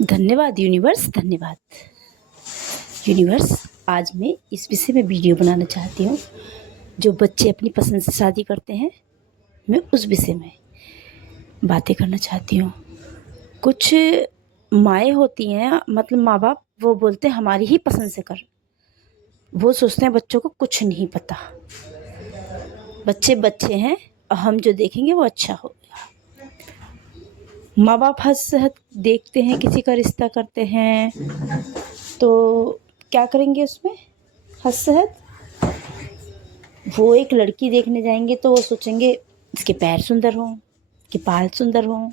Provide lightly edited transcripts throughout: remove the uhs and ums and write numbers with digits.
धन्यवाद यूनिवर्स, धन्यवाद यूनिवर्स। आज मैं इस विषय में वीडियो बनाना चाहती हूँ, जो बच्चे अपनी पसंद से शादी करते हैं। मैं उस विषय में बातें करना चाहती हूँ। कुछ माएँ होती हैं, मतलब माँ बाप, वो बोलते हैं हमारी ही पसंद से कर। वो सोचते हैं बच्चों को कुछ नहीं पता, बच्चे बच्चे हैं और हम जो देखेंगे वो अच्छा होगा। माँ बाप हंस हंस देखते हैं, किसी का रिश्ता करते हैं तो क्या करेंगे उसमें हंस हंस। वो एक लड़की देखने जाएंगे तो वो सोचेंगे इसके पैर सुंदर हों, इसके बाल सुंदर हों,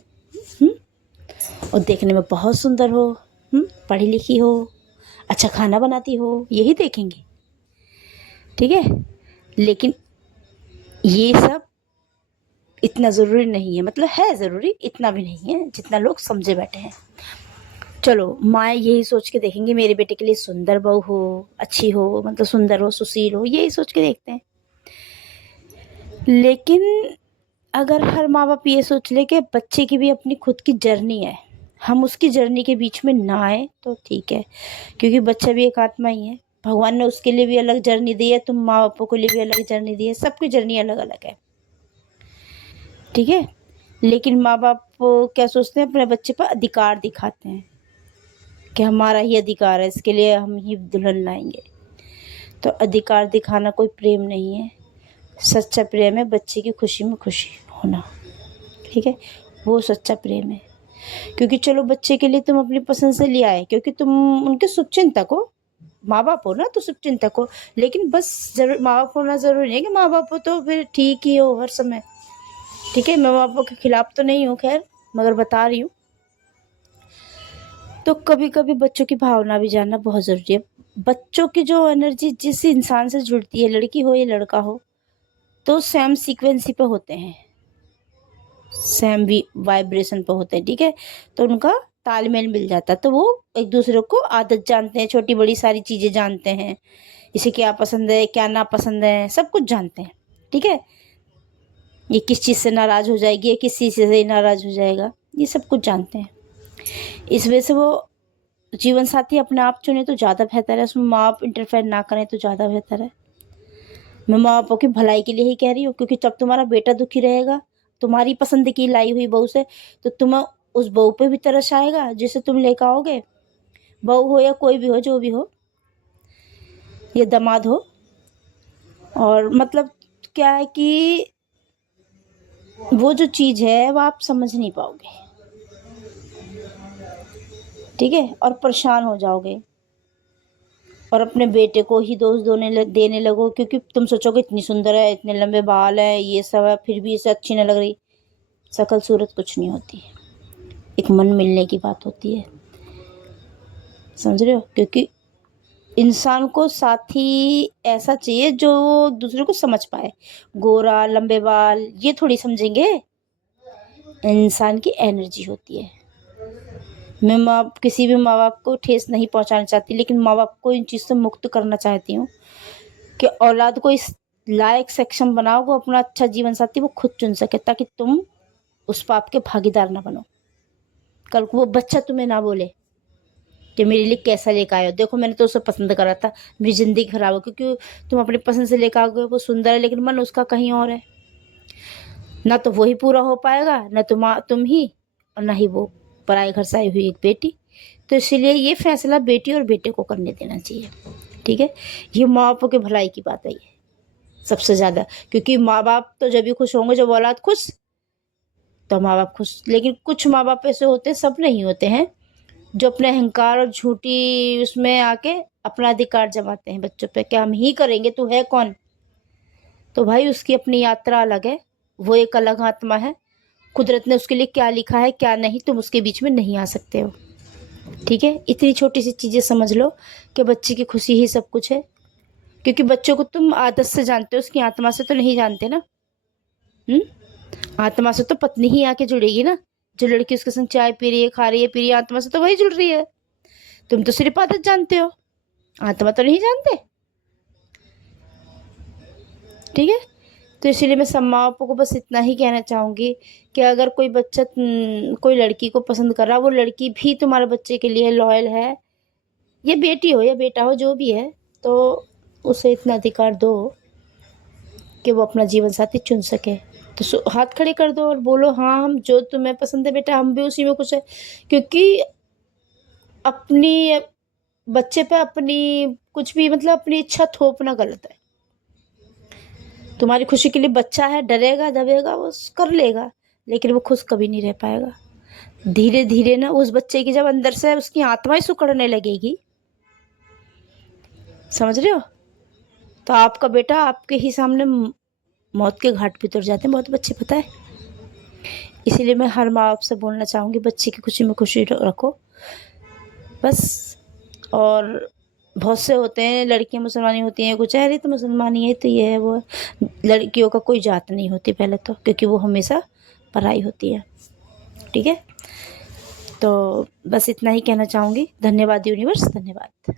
और देखने में बहुत सुंदर हो, पढ़ी लिखी हो, अच्छा खाना बनाती हो, यही देखेंगे। ठीक है, लेकिन ये सब इतना ज़रूरी नहीं है, मतलब है ज़रूरी, इतना भी नहीं है जितना लोग समझे बैठे हैं। चलो, माँ यही सोच के देखेंगे मेरे बेटे के लिए सुंदर बहू हो, अच्छी हो, मतलब सुंदर हो, सुशील हो, यही सोच के देखते हैं। लेकिन अगर हर माँ बाप ये सोच ले कि बच्चे की भी अपनी खुद की जर्नी है, हम उसकी जर्नी के बीच में ना आए तो ठीक है, क्योंकि बच्चा भी एक आत्मा ही है। भगवान ने उसके लिए भी अलग जर्नी दी है, तुम माँ बापों के लिए भी अलग जर्नी दी है, सबकी जर्नी अलग अलग है। ठीक है, लेकिन माँ बाप क्या सोचते हैं, अपने बच्चे पर अधिकार दिखाते हैं कि हमारा ही अधिकार है, इसके लिए हम ही दुल्हन लाएंगे। तो अधिकार दिखाना कोई प्रेम नहीं है। सच्चा प्रेम है बच्चे की खुशी में खुशी होना। ठीक है, वो सच्चा प्रेम है। क्योंकि चलो, बच्चे के लिए तुम अपनी पसंद से ले आए, क्योंकि तुम उनके शुभचिंतक हो, माँ बाप हो ना, तो शुभचिंतक हो। लेकिन बस जरूर माँ बाप होना ज़रूरी नहीं है कि माँ बाप हो तो फिर ठीक ही हो हर समय। ठीक है, मैं माँ बापों के खिलाफ तो नहीं हूँ, खैर, मगर बता रही हूँ। तो कभी कभी बच्चों की भावना भी जानना बहुत ज़रूरी है। बच्चों की जो एनर्जी जिस इंसान से जुड़ती है, लड़की हो या लड़का हो, तो सेम सीक्वेंसी पे होते हैं, सेम भी वाइब्रेशन पे होते हैं। ठीक है, तो उनका तालमेल मिल जाता है, तो वो एक दूसरे को आदत जानते हैं, छोटी बड़ी सारी चीज़ें जानते हैं, इसे क्या पसंद है क्या ना पसंद है, सब कुछ जानते हैं। ठीक है, ये किस चीज़ से नाराज़ हो जाएगी, ये किस चीज़ से नाराज़ हो जाएगा, ये सब कुछ जानते हैं। इस वजह से वो जीवन साथी अपने आप चुने तो ज़्यादा बेहतर है, उसमें माँ बाप इंटरफेयर ना करें तो ज़्यादा बेहतर है। मैं माँ बापों की भलाई के लिए ही कह रही हूँ, क्योंकि जब तुम्हारा बेटा दुखी रहेगा तुम्हारी पसंद की लाई हुई बहू से, तो तुम्हें उस बहू पे भी तरस आएगा जिसे तुम लेकर आओगे, बहू हो या कोई भी हो, जो भी हो, ये दामाद हो। और मतलब क्या है कि वो जो चीज़ है वो आप समझ नहीं पाओगे। ठीक है, और परेशान हो जाओगे और अपने बेटे को ही दोष देने लगो, क्योंकि तुम सोचोगे इतनी सुंदर है, इतने लंबे बाल है, ये सब है, फिर भी इसे अच्छी नहीं लग रही। शकल सूरत कुछ नहीं होती है, एक मन मिलने की बात होती है, समझ रहे हो। क्योंकि इंसान को साथी ऐसा चाहिए जो दूसरे को समझ पाए। गोरा लंबे बाल ये थोड़ी समझेंगे, इंसान की एनर्जी होती है। मैं किसी भी माँ बाप को ठेस नहीं पहुंचाना चाहती, लेकिन माँ बाप को इन चीज़ से मुक्त करना चाहती हूँ कि औलाद को इस लायक सक्षम बनाओ, वो अपना अच्छा जीवन साथी वो खुद चुन सके, ताकि तुम उस पाप के भागीदार ना बनो। कल को वो बच्चा तुम्हें ना बोले कि मेरे लिए कैसा लेकर आए हो, देखो मैंने तो उसे पसंद करा था, मेरी ज़िंदगी खराब हो, क्योंकि तुम अपनी पसंद से लेकर आओगे, वो सुंदर है लेकिन मन उसका कहीं और है। ना तो वही पूरा हो पाएगा, ना तुम ही, और ना ही वो पराए घर से आई हुई एक बेटी। तो इसलिए ये फैसला बेटी और बेटे को करने देना चाहिए। ठीक है, ये माँ बापों के भलाई की बात है ये सबसे ज़्यादा, क्योंकि माँ बाप तो जब भी खुश होंगे जब औलाद खुश, तो माँ बाप खुश। लेकिन कुछ माँ बाप ऐसे होते हैं, सब नहीं होते हैं, जो अपने अहंकार और झूठी उसमें आके अपना अधिकार जमाते हैं बच्चों पे, क्या हम ही करेंगे, तू है कौन। तो भाई उसकी अपनी यात्रा अलग है, वो एक अलग आत्मा है, कुदरत ने उसके लिए क्या लिखा है क्या नहीं, तुम उसके बीच में नहीं आ सकते हो। ठीक है, इतनी छोटी सी चीज़ें समझ लो कि बच्चे की खुशी ही सब कुछ है। क्योंकि बच्चों को तुम आदत से जानते हो, उसकी आत्मा से तो नहीं जानते ना। आत्मा से तो पत्नी ही आके जुड़ेगी ना, जो लड़की उसके संग चाय पी रही है, खा रही है, पी रही है, आत्मा से तो वही जुड़ रही है। तुम तो सिर्फ आदत जानते हो, आत्मा तो नहीं जानते। ठीक है, तो इसीलिए मैं सब माँ बापों को बस इतना ही कहना चाहूँगी कि अगर कोई बच्चा कोई लड़की को पसंद कर रहा, वो लड़की भी तुम्हारे बच्चे के लिए लॉयल है, ये बेटी हो या बेटा हो जो भी है, तो उसे इतना अधिकार दो कि वो अपना जीवन साथी चुन सके। तो हाथ खड़े कर दो और बोलो हाँ, हम जो तुम्हें पसंद है बेटा, हम भी उसी में खुश है। क्योंकि अपनी बच्चे पे अपनी कुछ भी मतलब अपनी इच्छा थोपना गलत है। तुम्हारी खुशी के लिए बच्चा है, डरेगा दबेगा वो कर लेगा, लेकिन वो खुश कभी नहीं रह पाएगा। धीरे धीरे ना उस बच्चे की जब अंदर से उसकी आत्मा ही सिकुड़ने लगेगी, समझ रहे हो, तो आपका बेटा आपके ही सामने मौत के घाट पे उतर जाते हैं बहुत बच्चे, पता है। इसीलिए मैं हर माँ बाप से बोलना चाहूँगी, बच्चे की खुशी में खुशी रखो बस। और बहुत से होते हैं लड़कियां मुसलमानी होती हैं, कुछ अरे तो मुसलमानी है तो ये है वो है। लड़कियों का कोई जात नहीं होती पहले तो, क्योंकि वो हमेशा पराई होती है, ठीक है। तो बस इतना ही कहना चाहूँगी। धन्यवाद यूनिवर्स, धन्यवाद।